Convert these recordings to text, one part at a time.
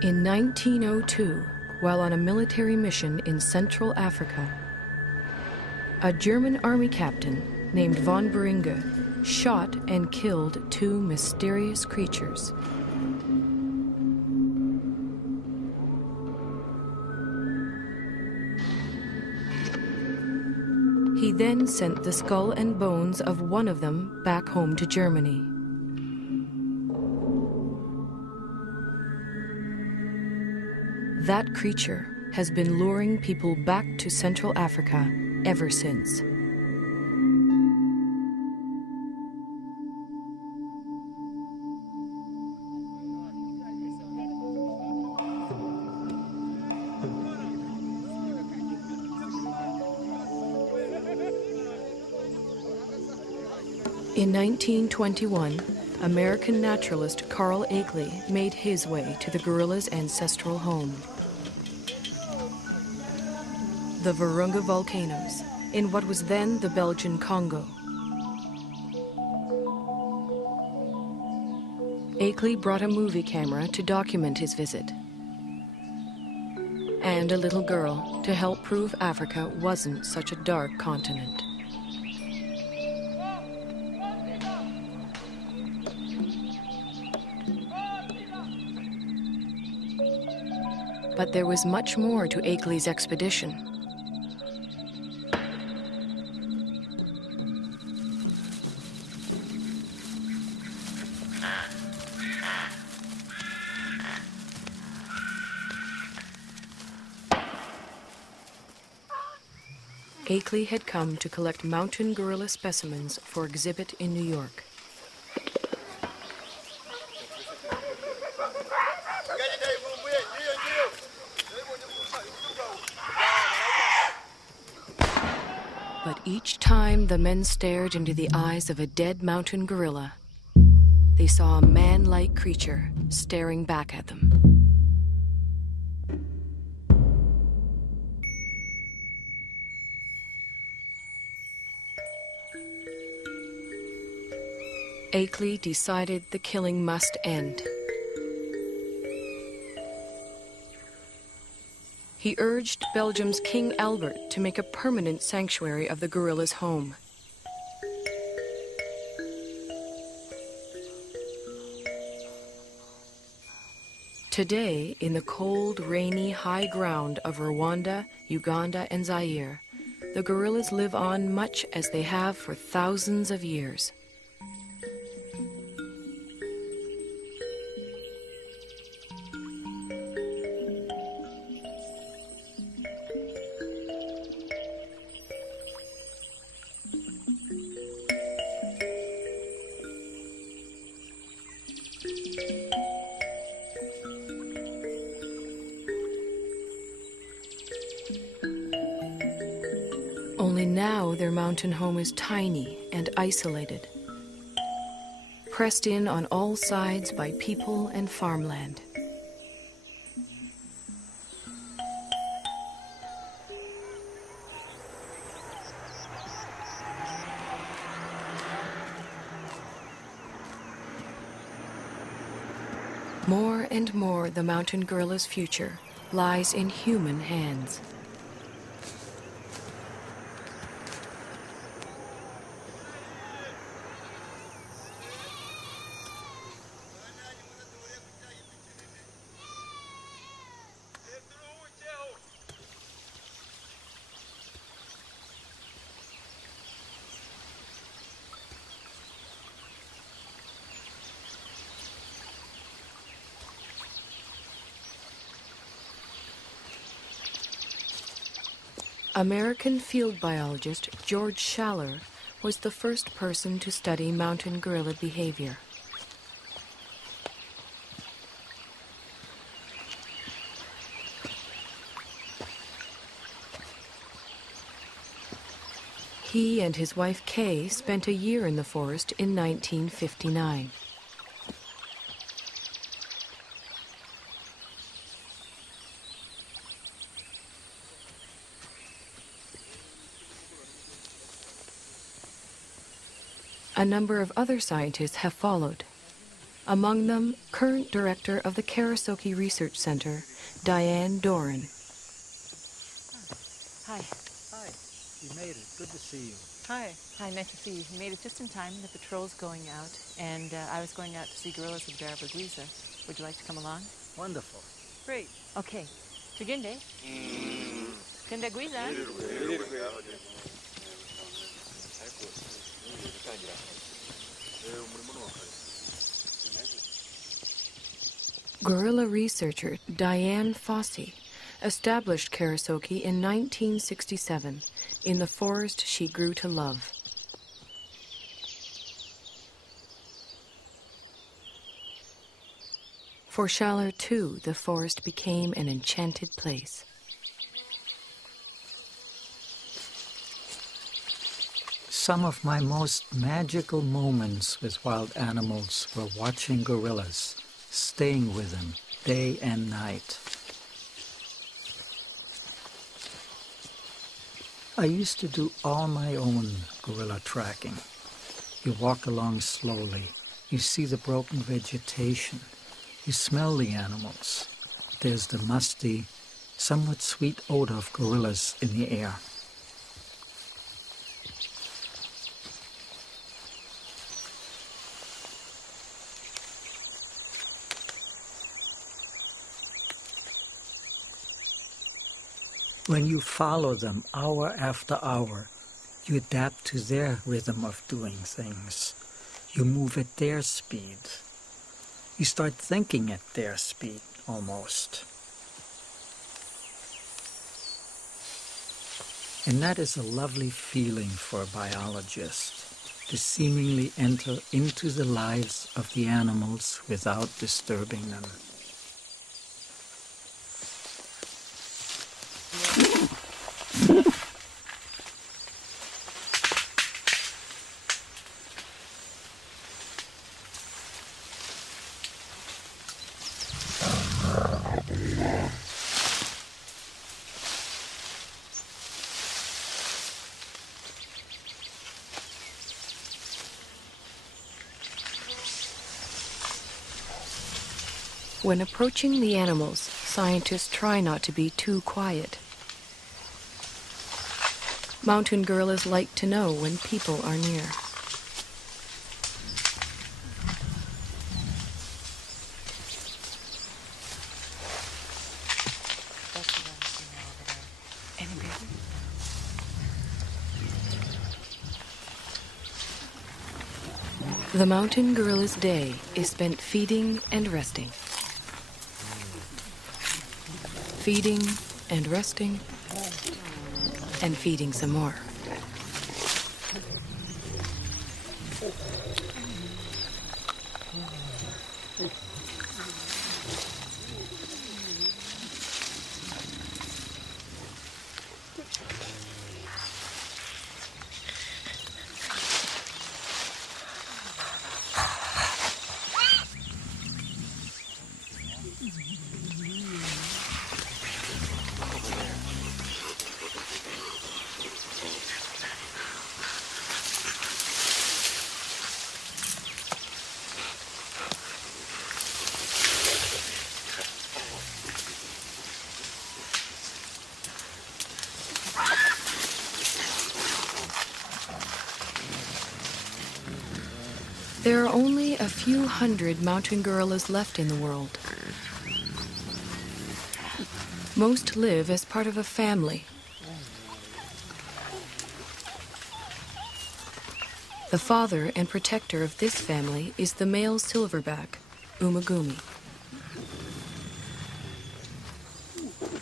In 1902, while on a military mission in Central Africa, a German army captain named von Beringe shot and killed two mysterious creatures. He then sent the skull and bones of one of them back home to Germany. That creature has been luring people back to Central Africa ever since. In 1921, American naturalist Carl Akeley made his way to the gorilla's ancestral home. The Virunga volcanoes, in what was then the Belgian Congo. Akeley brought a movie camera to document his visit, and a little girl to help prove Africa wasn't such a dark continent. But there was much more to Akeley's expedition. Akeley had come to collect mountain gorilla specimens for exhibit in New York. But each time the men stared into the eyes of a dead mountain gorilla, they saw a man-like creature staring back at them. Akeley decided the killing must end. He urged Belgium's King Albert to make a permanent sanctuary of the gorilla's home. Today, in the cold, rainy, high ground of Rwanda, Uganda, and Zaire, the gorillas live on much as they have for thousands of years. Only now their mountain home is tiny and isolated, pressed in on all sides by people and farmland. More and more, the mountain gorilla's future lies in human hands. American field biologist George Schaller was the first person to study mountain gorilla behavior. He and his wife Kay spent a year in the forest in 1959. A number of other scientists have followed, among them current director of the Karasaki Research Center, Diane Doran. Hi. Hi, you made it. Good to see you. Hi. Hi, nice to see you. You made it just in time. The patrol's going out, and I was going out to see gorillas with Barabagwiza. Would you like to come along? Wonderful. Great. Okay. Tugende. Tendagwiza. Gorilla researcher Diane Fossey established Karasaki in 1967 in the forest she grew to love. For Schaller, too, the forest became an enchanted place. Some of my most magical moments with wild animals were watching gorillas, staying with them day and night. I used to do all my own gorilla tracking. You walk along slowly, you see the broken vegetation, you smell the animals. There's the musty, somewhat sweet odor of gorillas in the air. When you follow them hour after hour, you adapt to their rhythm of doing things. You move at their speed. You start thinking at their speed, almost. And that is a lovely feeling for a biologist, to seemingly enter into the lives of the animals without disturbing them. When approaching the animals, scientists try not to be too quiet. Mountain gorillas like to know when people are near. The mountain gorilla's day is spent feeding and resting. Feeding and resting, and feeding some more. There are only a few hundred mountain gorillas left in the world. Most live as part of a family. The father and protector of this family is the male silverback, Umagumi.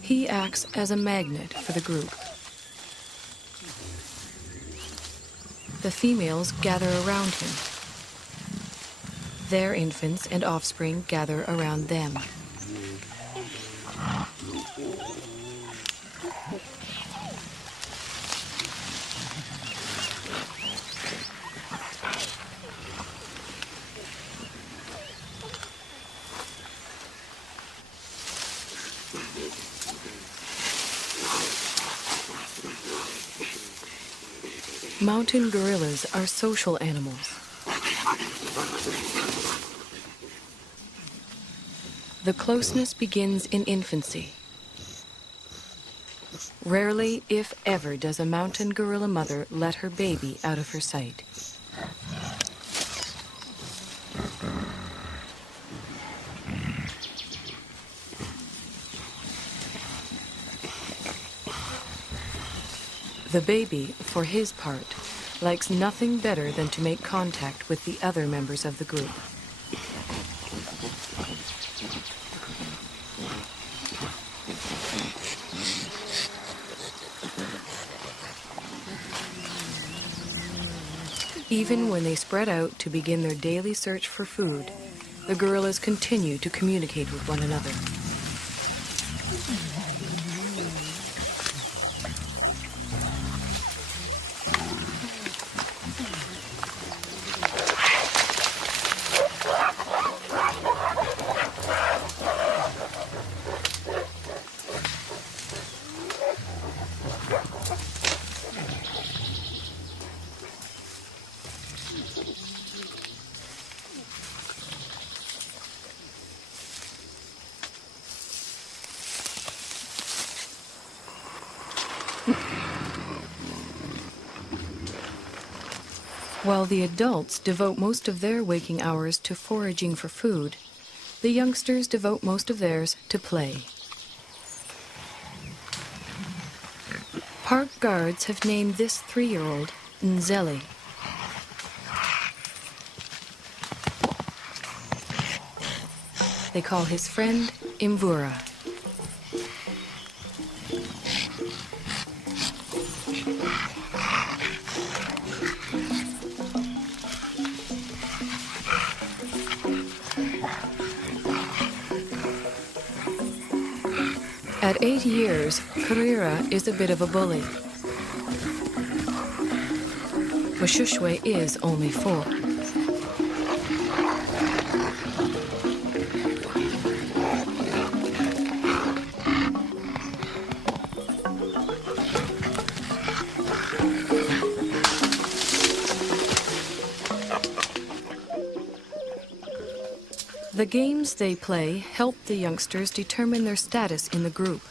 He acts as a magnet for the group. The females gather around him. Their infants and offspring gather around them. Mountain gorillas are social animals. The closeness begins in infancy. Rarely, if ever, does a mountain gorilla mother let her baby out of her sight. The baby, for his part, likes nothing better than to make contact with the other members of the group. Even when they spread out to begin their daily search for food, the gorillas continue to communicate with one another. While the adults devote most of their waking hours to foraging for food, the youngsters devote most of theirs to play. Park guards have named this 3-year-old Nzeli. They call his friend Imvura. At 8 years, Karira is a bit of a bully. Moshoeshoe is only 4. The games they play help the youngsters determine their status in the group.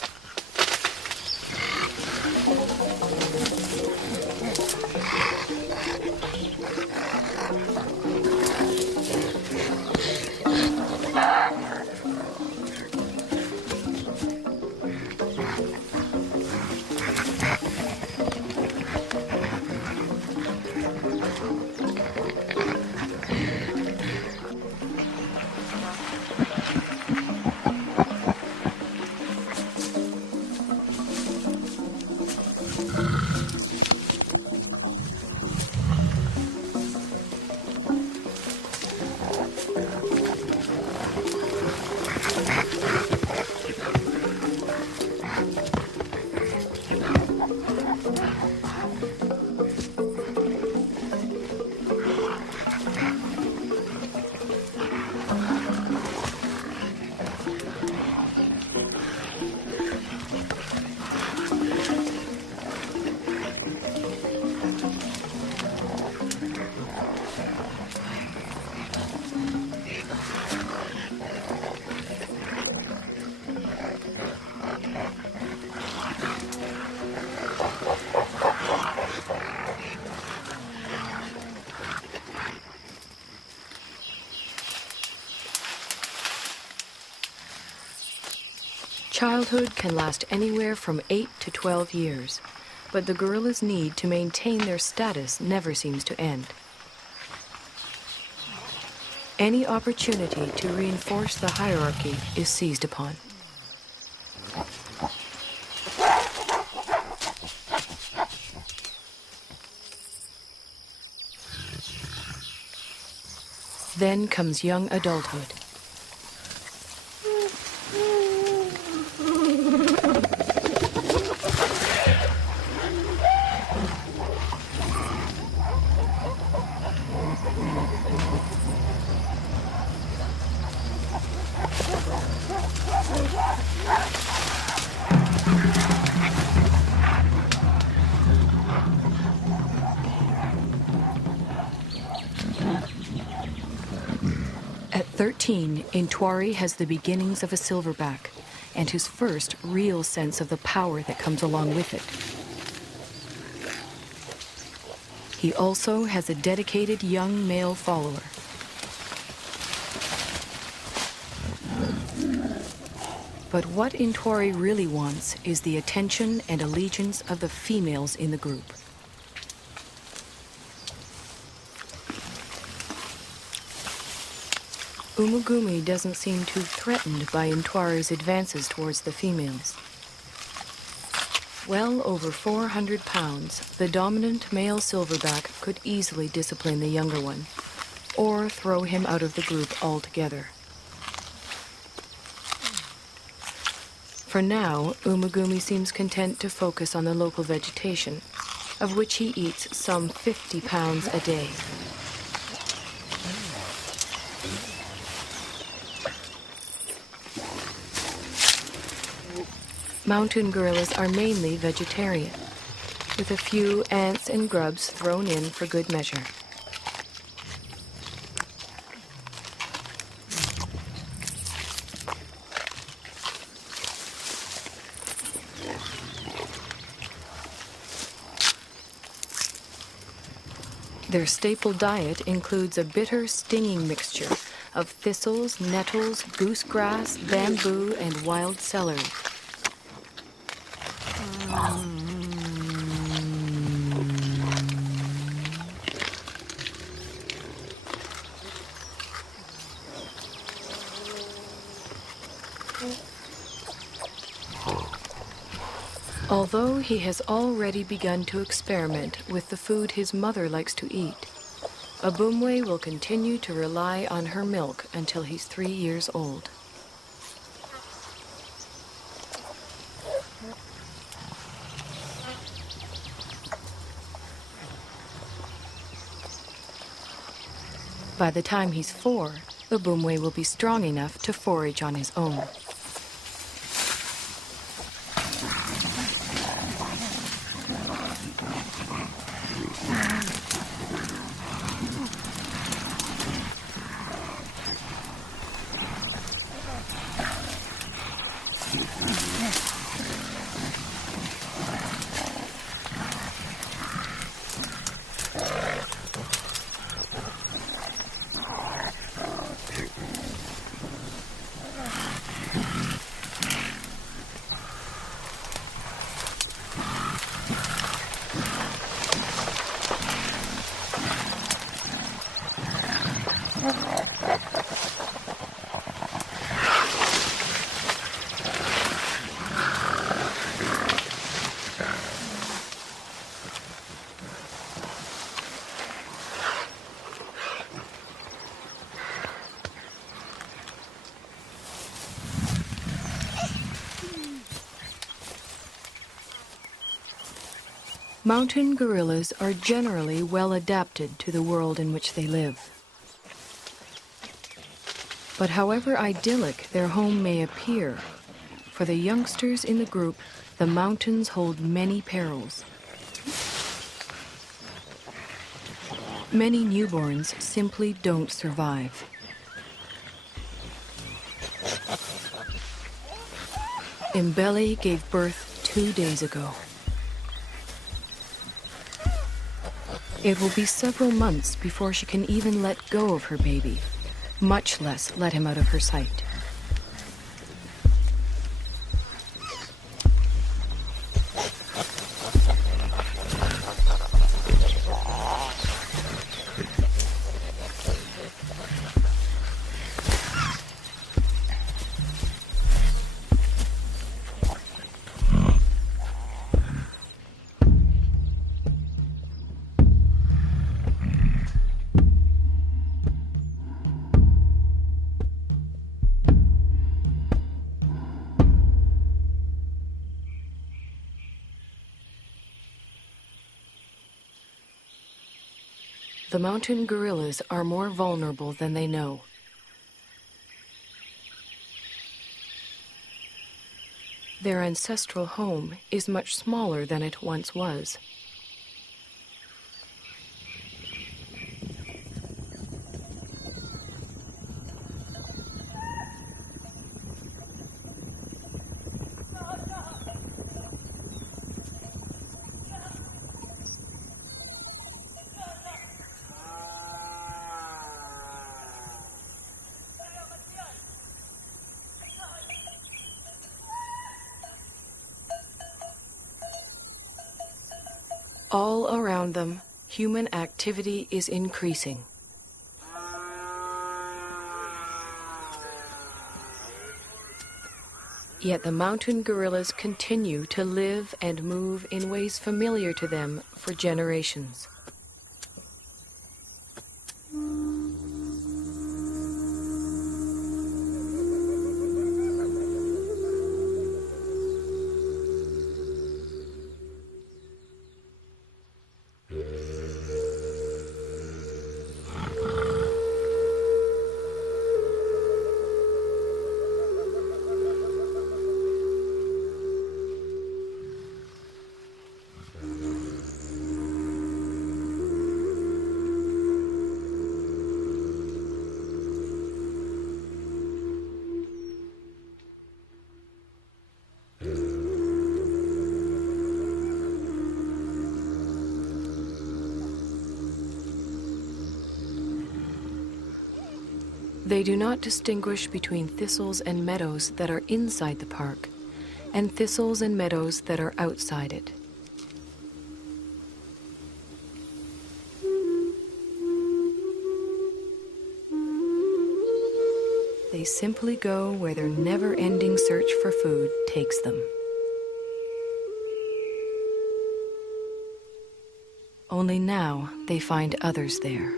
Childhood can last anywhere from 8 to 12 years, but the gorillas' need to maintain their status never seems to end. Any opportunity to reinforce the hierarchy is seized upon. Then comes young adulthood. At 13, Intwari has the beginnings of a silverback and his first real sense of the power that comes along with it. He also has a dedicated young male follower. But what Intwari really wants is the attention and allegiance of the females in the group. Umugumi doesn't seem too threatened by Intwari's advances towards the females. Well over 400 pounds, the dominant male silverback could easily discipline the younger one, or throw him out of the group altogether. For now, Umugumi seems content to focus on the local vegetation, of which he eats some 50 pounds a day. Mountain gorillas are mainly vegetarian, with a few ants and grubs thrown in for good measure. Their staple diet includes a bitter, stinging mixture of thistles, nettles, goosegrass, bamboo, and wild celery. Although he has already begun to experiment with the food his mother likes to eat, Abumwe will continue to rely on her milk until he's 3 years old. By the time he's 4, Abumwe will be strong enough to forage on his own. Mountain gorillas are generally well adapted to the world in which they live. But however idyllic their home may appear, for the youngsters in the group, the mountains hold many perils. Many newborns simply don't survive. Mbele gave birth 2 days ago. It will be several months before she can even let go of her baby, much less let him out of her sight. The mountain gorillas are more vulnerable than they know. Their ancestral home is much smaller than it once was. All around them, human activity is increasing. Yet the mountain gorillas continue to live and move in ways familiar to them for generations. They do not distinguish between thistles and meadows that are inside the park and thistles and meadows that are outside it. They simply go where their never-ending search for food takes them. Only now they find others there.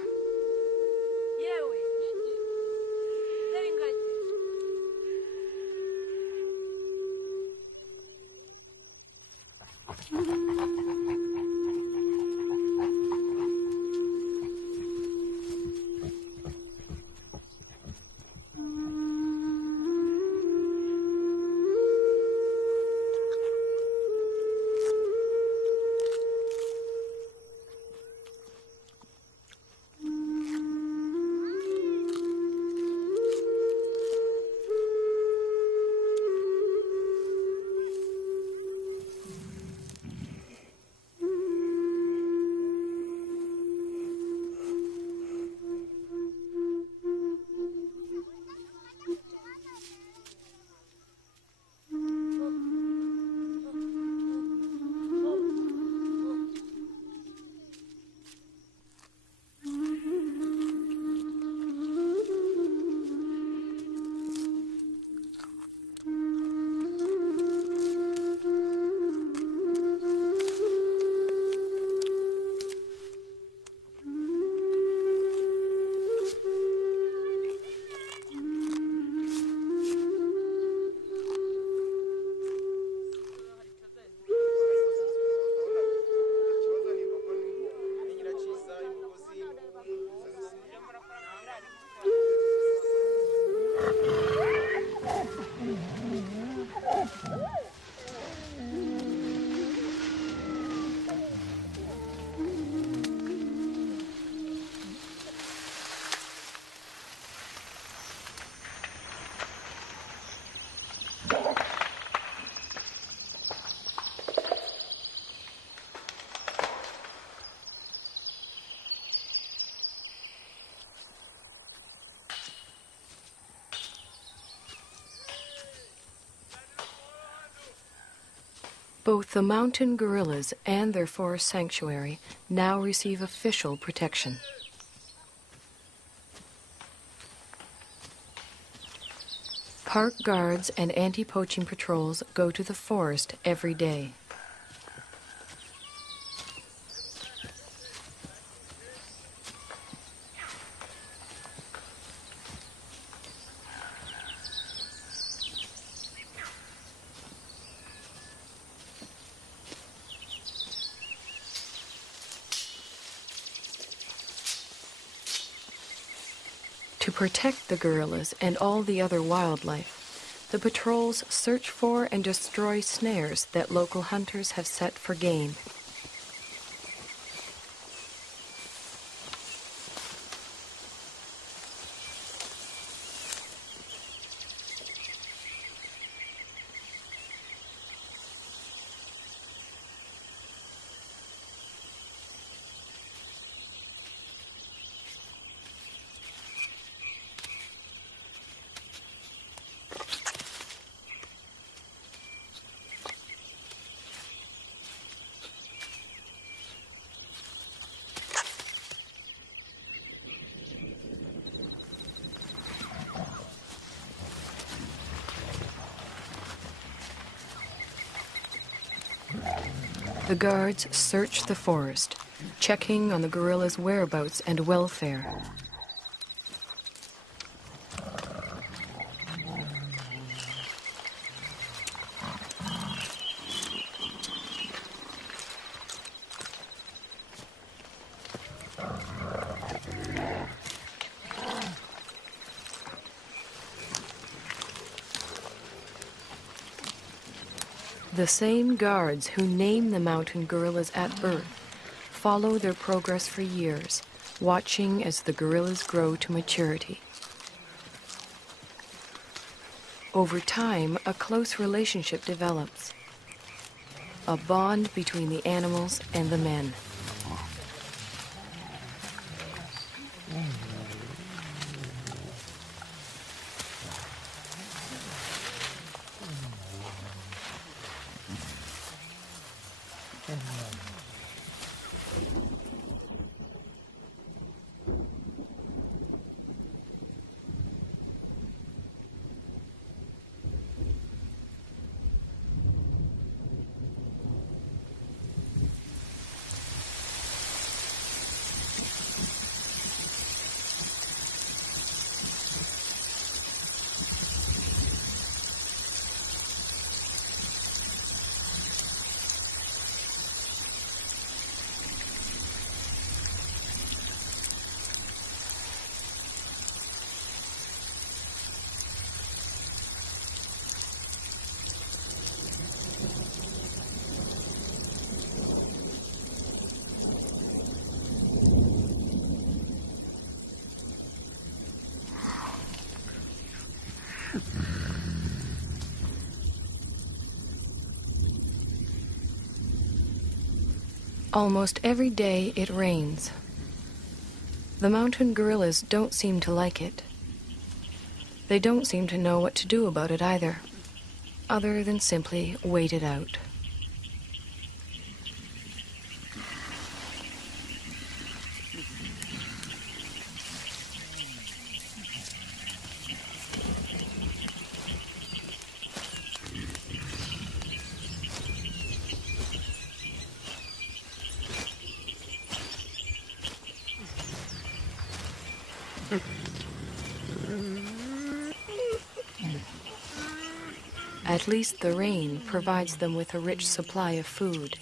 Both the mountain gorillas and their forest sanctuary now receive official protection. Park guards and anti-poaching patrols go to the forest every day. To protect the gorillas and all the other wildlife, the patrols search for and destroy snares that local hunters have set for game. The guards search the forest, checking on the gorillas' whereabouts and welfare. The same guards who name the mountain gorillas at birth follow their progress for years, watching as the gorillas grow to maturity. Over time, a close relationship develops, a bond between the animals and the men. Almost every day it rains. The mountain gorillas don't seem to like it. They don't seem to know what to do about it either, other than simply wait it out. At least the rain provides them with a rich supply of food.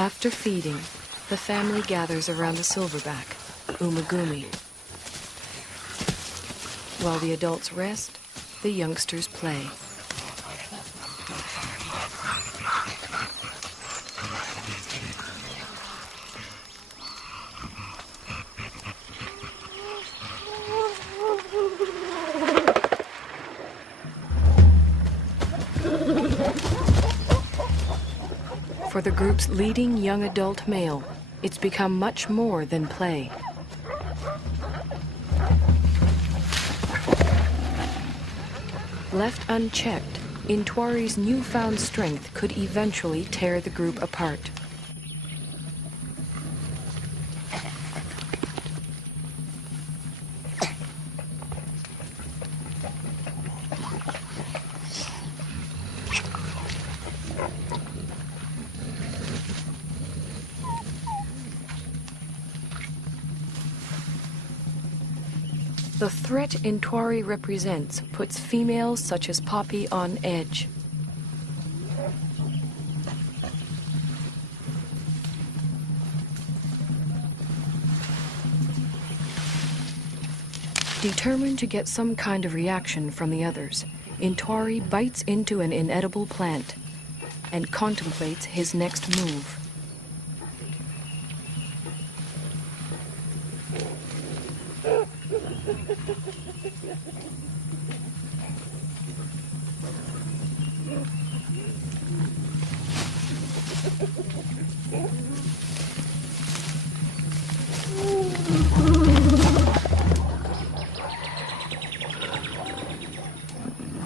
After feeding, the family gathers around the silverback, Umagumi. While the adults rest, the youngsters play. For the group's leading young adult male, it's become much more than play. Left unchecked, Intwari's newfound strength could eventually tear the group apart. The threat Intwari represents puts females such as Poppy on edge. Determined to get some kind of reaction from the others, Intwari bites into an inedible plant and contemplates his next move.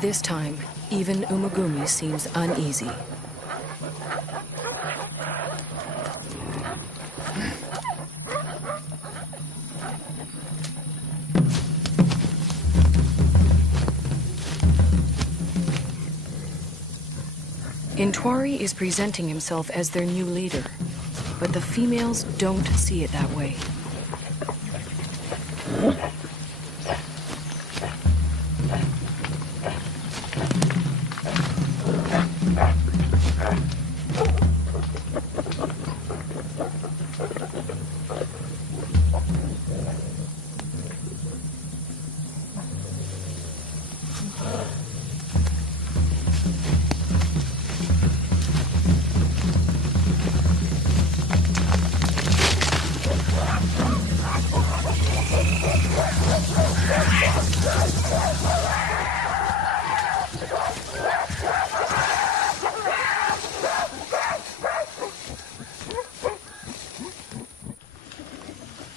This time, even Umagumi seems uneasy. Intwari is presenting himself as their new leader, but the females don't see it that way.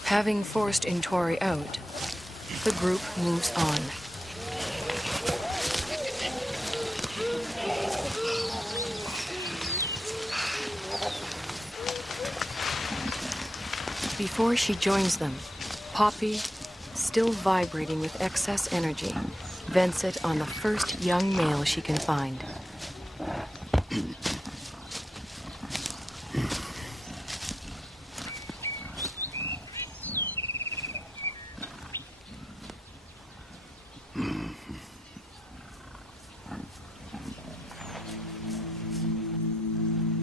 Having forced Intwari out, the group moves on. Before she joins them, Poppy, still vibrating with excess energy, vents it on the first young male she can find.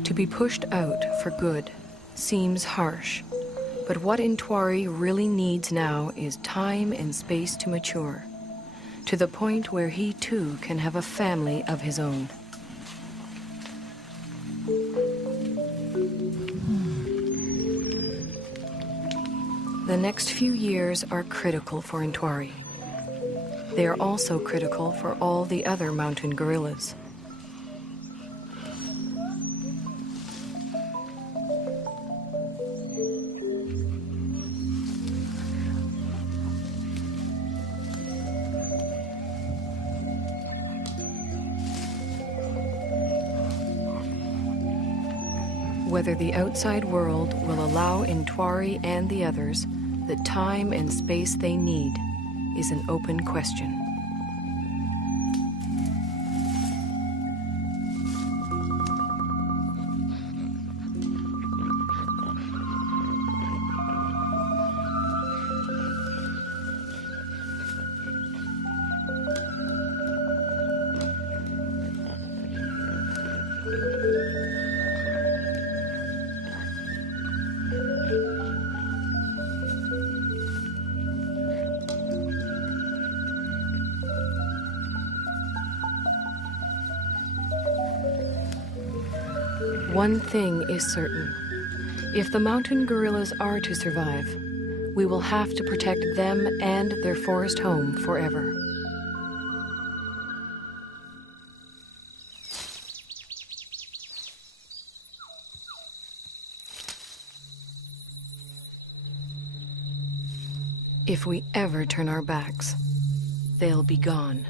To be pushed out for good seems harsh, but what Intwari really needs now is time and space to mature, to the point where he too can have a family of his own. The next few years are critical for Intwari. They are also critical for all the other mountain gorillas. Whether the outside world will allow Intwari and the others the time and space they need is an open question. One thing is certain. If the mountain gorillas are to survive, we will have to protect them and their forest home forever. If we ever turn our backs, they'll be gone.